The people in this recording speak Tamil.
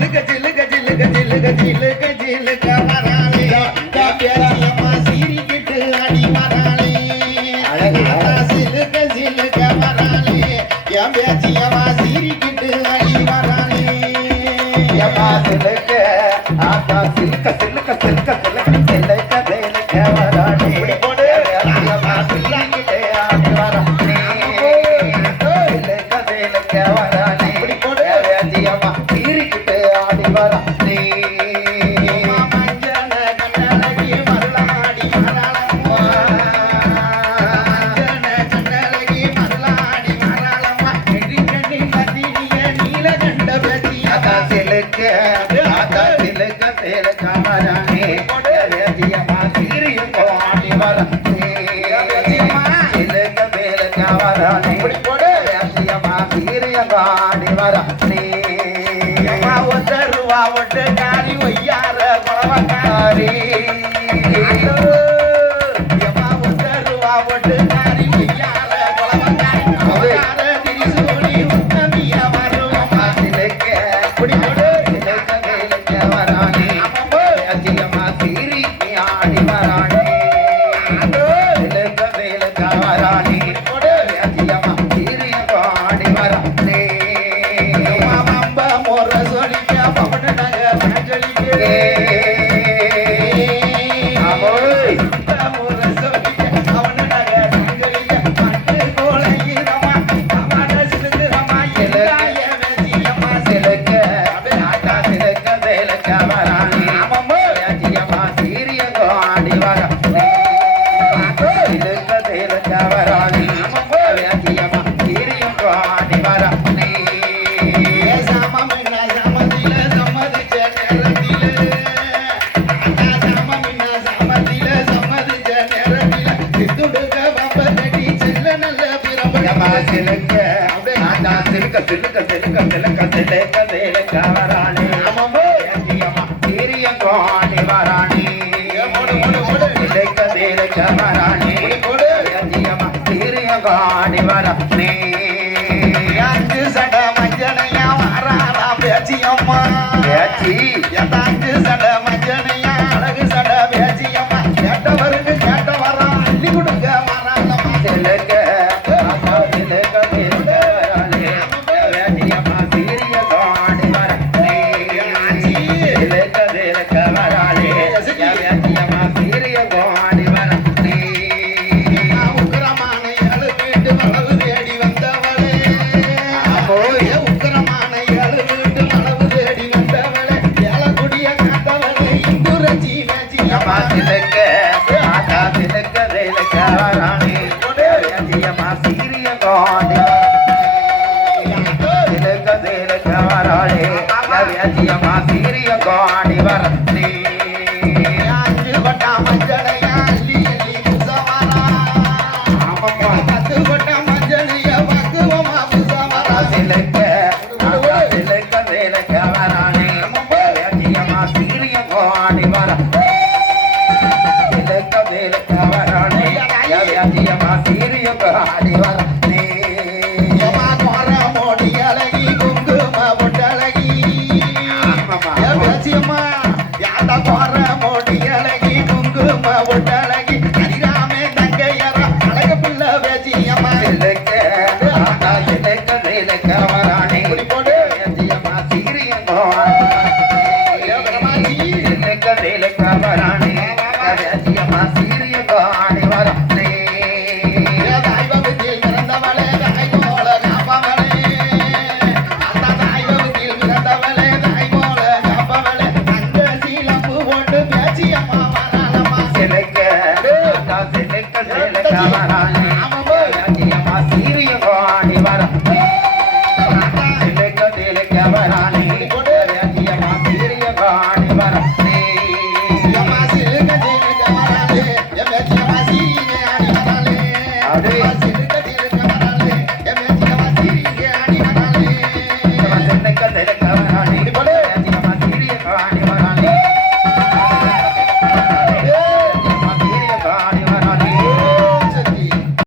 சிலுக்க சிலுக்க சிலுக்க சிலுக்க பேச்சியமா சீரிக்கிட்டு அடி வரானே ஆத்தா சில்க ಒಡ್ಡ வேகமா சிலுக்க. நான் தான் சிலுக்க சிலுக்க சிலுக்க சிலுக்க சிலுக்க சிலுக்க வரானே அம்மா அம்மா தீரியங்கோடி வரானே சிலுக்க சிலுக்க வரானே அம்மா தீரியங்கோடி வரானே அஞ்சு சட மஞ்சளையா வரானா பேச்சியம்மா. சீரிய காடி வரத்தி அடிவார